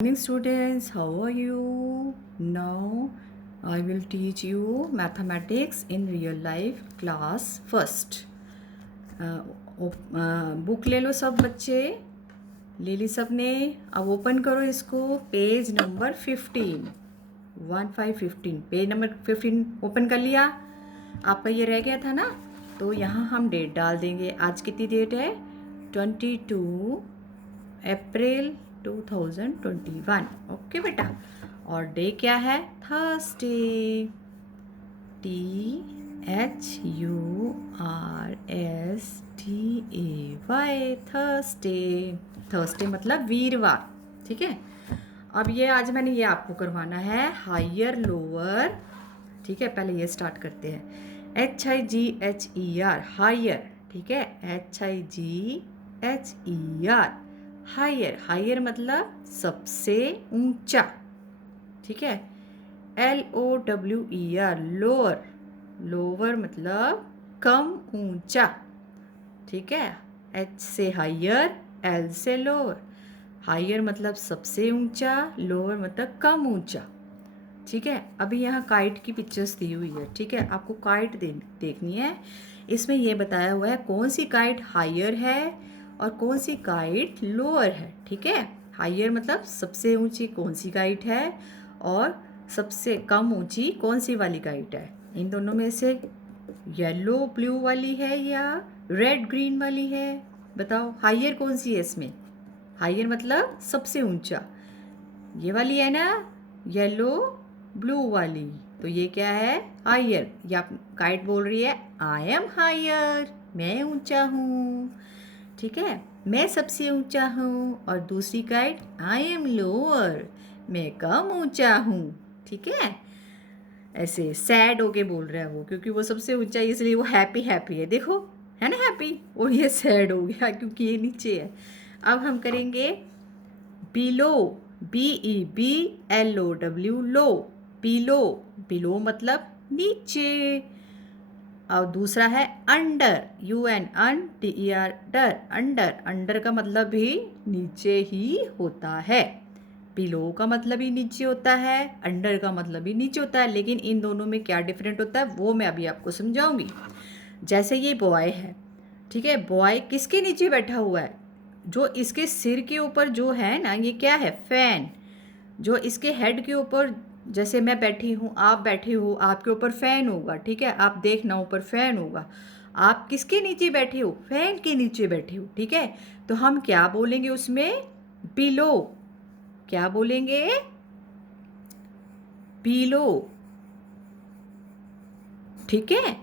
Morning students, how are you? Now I will teach you mathematics in real life class first. Book ले लो सब बच्चे, ले ली सब ने। अब ओपन करो इसको, page number 15 page number 15 open कर लिया। आपका ये रह गया था ना, तो यहाँ हम डेट डाल देंगे। आज कितनी डेट है? 22 अप्रैल 2021। ओके बेटा। और डे क्या है? थर्सडे। THURSDAY, Thursday. थर्सडे मतलब वीरवार। ठीक है। अब ये आज मैंने ये आपको करवाना है हायर लोअर। ठीक है, पहले ये स्टार्ट करते हैं। HIGHER higher. ठीक है, HIGHER हायर। हायर मतलब सबसे ऊंचा। ठीक है। LOWER lower. लोअर मतलब कम ऊंचा। ठीक है। H से हायर, L से लोअर। हायर मतलब सबसे ऊंचा, लोअर मतलब कम ऊंचा। ठीक है। अभी यहाँ काइट की पिक्चर्स दी हुई है। ठीक है, आपको काइट देखनी है। इसमें यह बताया हुआ है कौन सी काइट हायर है और कौन सी काइट लोअर है। ठीक है। हायर मतलब सबसे ऊंची कौन सी काइट है और सबसे कम ऊंची कौन सी वाली काइट है। इन दोनों में से येलो ब्लू वाली है या रेड ग्रीन वाली है? बताओ हायर कौन सी है इसमें? हायर मतलब सबसे ऊंचा, ये वाली है ना, येलो ब्लू वाली। तो ये क्या है? हायर। या काइट बोल रही है आई एम हायर, मैं ऊंचा हूँ। ठीक है, मैं सबसे ऊंचा हूँ। और दूसरी काइट आई एम लोअर, मैं कम ऊंचा हूँ। ठीक है, ऐसे सैड होके बोल रहा है वो, क्योंकि वो सबसे ऊंचा है इसलिए वो हैप्पी हैप्पी है। देखो, है ना हैप्पी, और ये सैड हो गया क्योंकि ये नीचे है। अब हम करेंगे बिलो। BEBLOW लो। बिलो। बिलो मतलब नीचे। और दूसरा है अंडर। UNDER डर। अंडर। अंडर का मतलब भी नीचे ही होता है। बिलो का मतलब ही नीचे होता है, अंडर का मतलब भी नीचे होता है। लेकिन इन दोनों में क्या डिफरेंट होता है वो मैं अभी आपको समझाऊंगी। जैसे ये बॉय है। ठीक है, बॉय किसके नीचे बैठा हुआ है? जो इसके सिर के ऊपर जो है ना, ये क्या है? फैन। जो इसके हेड के ऊपर, जैसे मैं बैठी हूँ, आप बैठे हो, आपके ऊपर फैन होगा। ठीक है, आप देखना ऊपर फैन होगा। आप किसके नीचे बैठे हो? फैन के नीचे बैठे हो। ठीक है, तो हम क्या बोलेंगे उसमें? बिलो। क्या बोलेंगे? बिलो। ठीक है,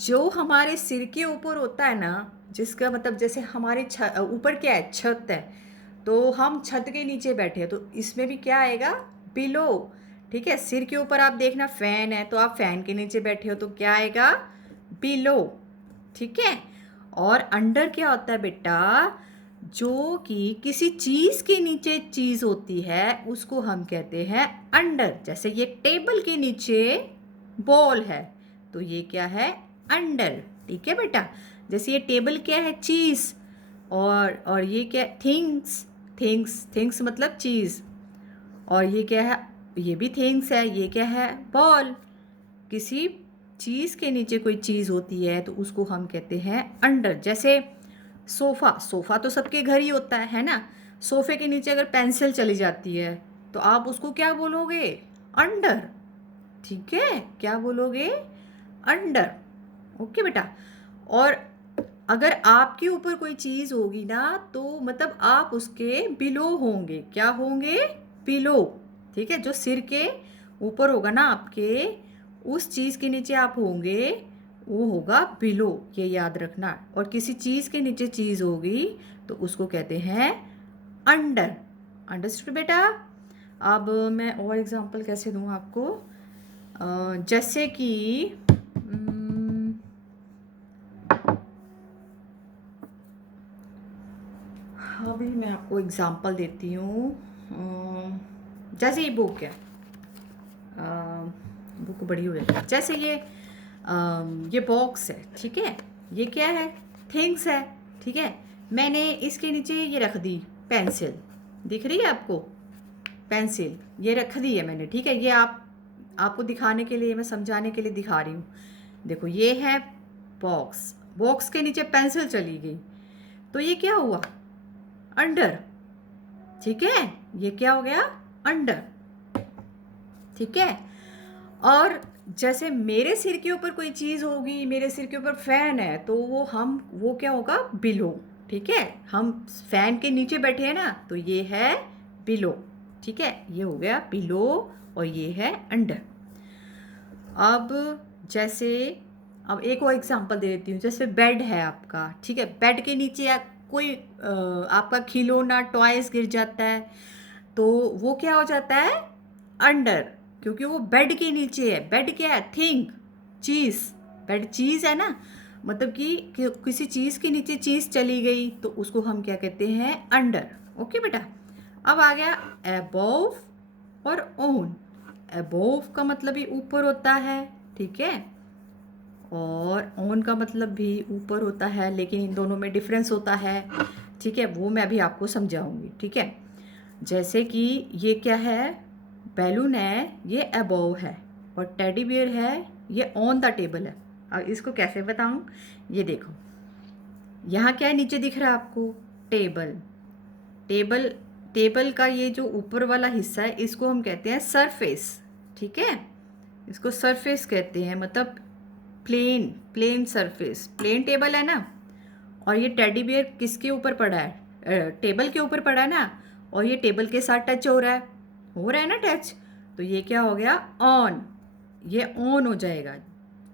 जो हमारे सिर के ऊपर होता है ना, जिसका मतलब जैसे हमारे ऊपर क्या है? छत है। तो हम छत के नीचे बैठे हैं, तो इसमें भी क्या आएगा? बिलो। ठीक है, सिर के ऊपर आप देखना फैन है, तो आप फैन के नीचे बैठे हो, तो क्या आएगा? बिलो। ठीक है। और अंडर क्या होता है बेटा? जो कि किसी चीज़ के नीचे चीज़ होती है उसको हम कहते हैं अंडर। जैसे ये टेबल के नीचे बॉल है, तो ये क्या है? अंडर। ठीक है बेटा। जैसे ये टेबल क्या है? चीज़। और ये क्या? थिंग्स। थिंग्स मतलब चीज़। और ये क्या है? ये भी थिंग्स है। ये क्या है? बॉल। किसी चीज़ के नीचे कोई चीज़ होती है तो उसको हम कहते हैं अंडर। जैसे सोफ़ा। सोफ़ा तो सबके घर ही होता है ना। सोफ़े के नीचे अगर पेंसिल चली जाती है तो आप उसको क्या बोलोगे? अंडर। ठीक है, क्या बोलोगे? अंडर। ओके बेटा। और अगर आपके ऊपर कोई चीज़ होगी ना, तो मतलब आप उसके बिलो होंगे। क्या होंगे? बिलो। ठीक है, जो सिर के ऊपर होगा ना आपके, उस चीज़ के नीचे आप होंगे, वो होगा बिलो। ये याद रखना। और किसी चीज़ के नीचे चीज़ होगी तो उसको कहते हैं अंडर। अंडरस्टूड बेटा? अब मैं और एग्जांपल कैसे दूँ आपको? जैसे कि अभी मैं आपको एग्जांपल देती हूँ। जैसे ये बुक है, बुक बड़ी हो गई। जैसे ये बॉक्स है। ठीक है, ये क्या है? थिंग्स है। ठीक है, मैंने इसके नीचे ये रख दी पेंसिल। दिख रही है आपको? पेंसिल ये रख दी है मैंने, ठीक है। ये आपको दिखाने के लिए, मैं समझाने के लिए दिखा रही हूँ। देखो ये है बॉक्स, बॉक्स के नीचे पेंसिल चली गई, तो ये क्या हुआ? अंडर, ठीक है। ये क्या हो गया? अंडर, ठीक है। और जैसे मेरे सिर के ऊपर कोई चीज़ होगी, मेरे सिर के ऊपर फैन है, तो वो क्या होगा? बिलो, ठीक है। हम फैन के नीचे बैठे हैं ना, तो ये है बिलो, ठीक है। ये हो गया बिलो और ये है अंडर। अब जैसे, अब एक और एग्जांपल दे देती हूँ। जैसे बेड है आपका, ठीक है। बेड के नीचे कोई आपका खिलौना टॉयज गिर जाता है, तो वो क्या हो जाता है? अंडर, क्योंकि वो बेड के नीचे है। बेड क्या है? थिंग, चीज़। बेड चीज़ है ना, मतलब कि किसी चीज़ के नीचे चीज़ चली गई, तो उसको हम क्या कहते हैं? अंडर। ओके बेटा। अब आ गया अबोव और ऑन। अबोव का मतलब भी ऊपर होता है, ठीक है, और ऑन का मतलब भी ऊपर होता है, लेकिन इन दोनों में डिफरेंस होता है, ठीक है। वो मैं अभी आपको समझाऊंगी, ठीक है। जैसे कि ये क्या है? बैलून है, ये अबोव है, और टेडी बियर है, ये ऑन द टेबल है। अब इसको कैसे बताऊं? ये देखो, यहाँ क्या है? नीचे दिख रहा है आपको? टेबल। टेबल, टेबल का ये जो ऊपर वाला हिस्सा है, इसको हम कहते हैं सरफेस, ठीक है। इसको सरफेस कहते हैं, मतलब plane, plane surface. Plane table है ना, और ये टेडी बियर किसके ऊपर पड़ा है? टेबल के ऊपर पड़ा है ना, और ये टेबल के साथ टच हो रहा है ना टच, तो ये क्या हो गया? ऑन। ये ऑन हो जाएगा।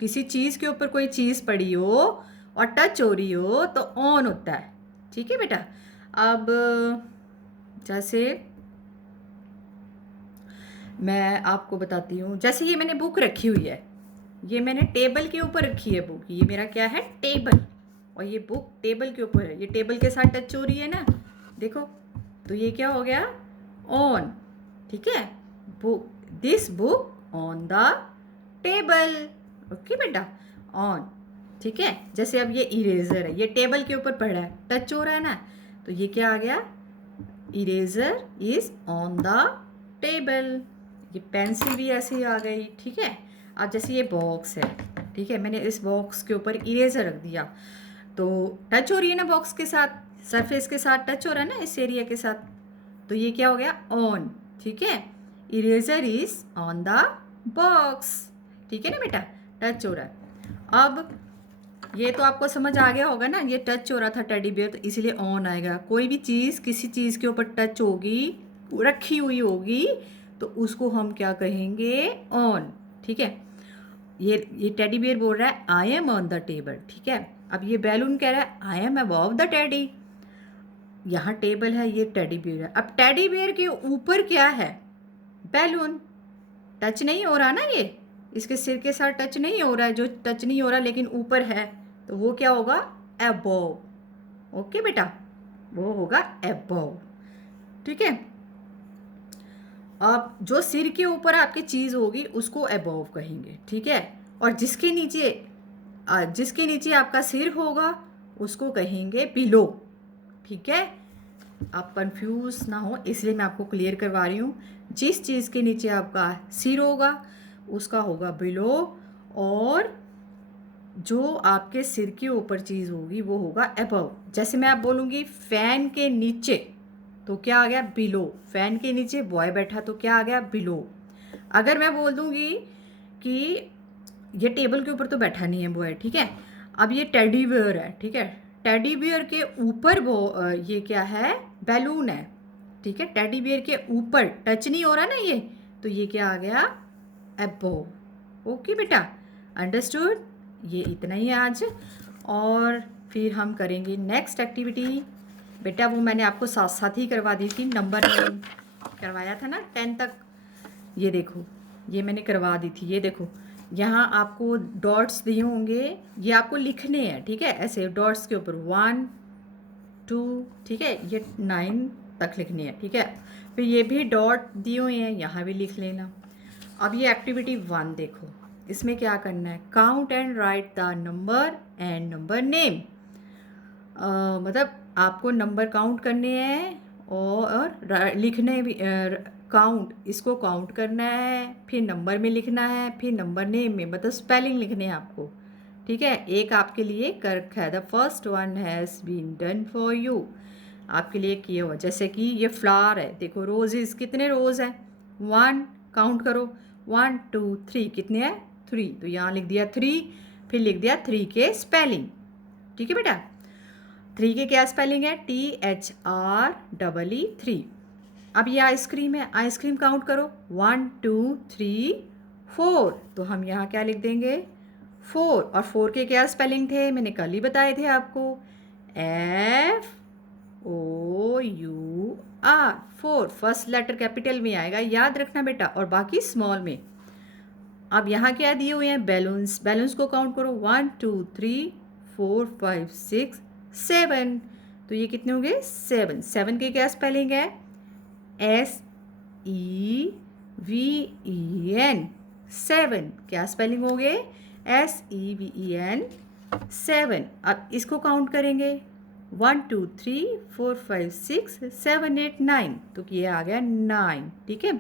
किसी चीज़ के ऊपर कोई चीज़ पड़ी हो और टच हो रही हो तो ऑन होता है, ठीक है बेटा। अब जैसे मैं आपको बताती हूँ, जैसे ये मैंने बुक रखी हुई है, ये मैंने टेबल के ऊपर रखी है बुक। ये मेरा क्या है? टेबल, और ये बुक टेबल के ऊपर है। ये टेबल के साथ टच हो रही है ना, देखो, तो ये क्या हो गया? ऑन, ठीक है। Book, this book on the table. Okay बेटा, ऑन, ठीक है। जैसे अब ये इरेजर है, ये टेबल के ऊपर पड़ा है, टच हो रहा है ना, तो ये क्या आ गया? Eraser is on the table. ये पेंसिल भी ऐसे ही आ गई, ठीक है। अब जैसे ये बॉक्स है, ठीक है, मैंने इस बॉक्स के ऊपर इरेजर रख दिया, तो टच हो रही है ना बॉक्स के साथ, सरफेस के साथ टच हो रहा है ना, इस एरिया के साथ, तो ये क्या हो गया? ऑन, ठीक है। Eraser is on the box, ठीक है ना बेटा, टच हो रहा है। अब ये तो आपको समझ आ गया होगा ना, ये टच हो रहा था टेडी बियर, तो इसलिए ऑन आएगा। कोई भी चीज़ किसी चीज़ के ऊपर टच होगी, रखी हुई होगी, तो उसको हम क्या कहेंगे? ऑन, ठीक है। ये टेडी बियर बोल रहा है I am on the table, ठीक है। अब ये बैलून कह रहा है I am above the teddy. यहाँ टेबल है, ये टेडी बियर है। अब टेडी बियर के ऊपर क्या है? बैलून। टच नहीं हो रहा ना, ये इसके सिर के साथ टच नहीं हो रहा है, जो टच नहीं हो रहा लेकिन ऊपर है, तो वो क्या होगा? अबव। ओके बेटा, वो होगा अबव, ठीक है। अब जो सिर के ऊपर आपकी चीज़ होगी उसको अबव कहेंगे, ठीक है। और जिसके नीचे आपका सिर होगा उसको कहेंगे बिलो, ठीक है। आप कंफ्यूज ना हो इसलिए मैं आपको क्लियर करवा रही हूँ। जिस चीज़ के नीचे आपका सिर होगा उसका होगा बिलो, और जो आपके सिर के ऊपर चीज़ होगी वो होगा अबव। जैसे मैं आप बोलूँगी फैन के नीचे, तो क्या आ गया? बिलो। फैन के नीचे बॉय बैठा, तो क्या आ गया? बिलो। अगर मैं बोल दूँगी कि ये टेबल के ऊपर तो बैठा नहीं है बॉय, ठीक है। अब ये टेडी बियर है, ठीक है। टेडी बियर के ऊपर वो ये क्या है? बैलून है, ठीक है। टेडी बियर के ऊपर टच नहीं हो रहा ना ये, तो ये क्या आ गया? अबोव। ओके बेटा, अंडरस्टूड। ये इतना ही आज, और फिर हम करेंगे नेक्स्ट एक्टिविटी। बेटा वो मैंने आपको साथ साथ ही करवा दी थी, नंबर करवाया था ना 10 तक। ये देखो, ये मैंने करवा दी थी। ये देखो, यहाँ आपको डॉट्स दिए होंगे, ये आपको लिखने हैं, ठीक है। ऐसे डॉट्स के ऊपर 1 2, ठीक है, ये 9 तक लिखने हैं, ठीक है। फिर ये भी डॉट दिए हुए हैं, यहाँ भी लिख लेना। अब ये एक्टिविटी 1 देखो, इसमें क्या करना है? Count and right the number and number name. मतलब आपको नंबर काउंट करने हैं और लिखने भी, काउंट, इसको काउंट करना है, फिर नंबर में लिखना है, फिर नंबर नेम में, मतलब स्पेलिंग लिखने हैं आपको। ठीक है, एक आपके लिए कर रखा है, the first one has been done for you, आपके लिए किया हुआ। जैसे कि ये फ्लावर है, देखो रोजेस, कितने रोज हैं? 1, काउंट करो, 1 2 3, कितने हैं? 3, तो यहाँ लिख दिया 3, फिर लिख दिया 3 के स्पेलिंग। ठीक है बेटा, 3 के क्या स्पेलिंग है? THREE 3। अब ये आइसक्रीम है, आइसक्रीम काउंट करो, 1 2 3 4, तो हम यहाँ क्या लिख देंगे? 4। और 4 के क्या स्पेलिंग थे? मैंने कल ही बताए थे आपको, FOUR, 4। फर्स्ट लेटर कैपिटल में आएगा, याद रखना बेटा, और बाकी स्मॉल में। अब यहाँ क्या दिए हुए हैं? बैलून्स, बैलून्स को काउंट करो, 1 2 3 4 5 6 7, तो ये कितने हो गए? 7। 7 के क्या स्पेलिंग है? SEVEN, 7। क्या स्पेलिंग हो गए? SEVEN 7। अब इसको काउंट करेंगे, 1 2 3 4 5 6 7 8 9, तो ये आ गया 9। ठीक है,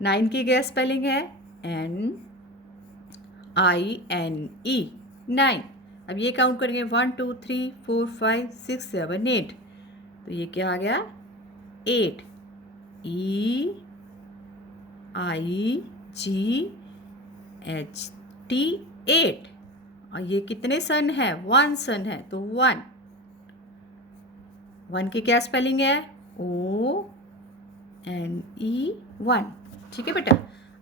9 की क्या स्पेलिंग है? NINE, 9। अब ये काउंट करेंगे, 1 2 3 4 5 6 7 8, तो ये क्या आ गया? 8। EIGHT, 8। और ये कितने सन है? 1 सन है, तो 1। 1 की क्या स्पेलिंग है? ONE, 1। ठीक है बेटा,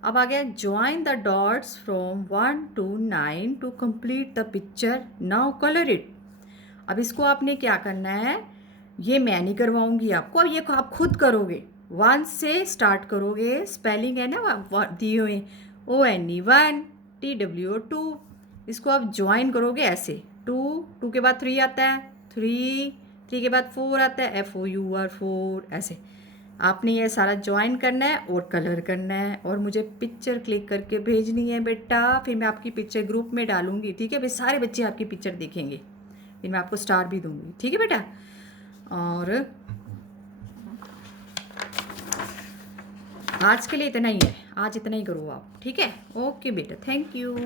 अब आ गया, join the dots from 1 to 9 to complete the picture, now colour it. अब इसको आपने क्या करना है? ये मैं नहीं करवाऊंगी आपको, अब ये आप खुद करोगे। 1 से स्टार्ट करोगे, स्पेलिंग है ना दिए हुए, ONE 1, TWO 2, इसको आप ज्वाइन करोगे ऐसे, 2 के बाद 3 आता है, 3 के बाद 4 आता है, FOUR 4, ऐसे आपने ये सारा ज्वाइन करना है और कलर करना है, और मुझे पिक्चर क्लिक करके भेजनी है बेटा, फिर मैं आपकी पिक्चर ग्रुप में डालूंगी। ठीक है, फिर सारे बच्चे आपकी पिक्चर देखेंगे, फिर मैं आपको स्टार भी दूंगी। ठीक है बेटा, और आज के लिए इतना ही है, आज इतना ही करो आप। ठीक है, ओके बेटा, थैंक यू।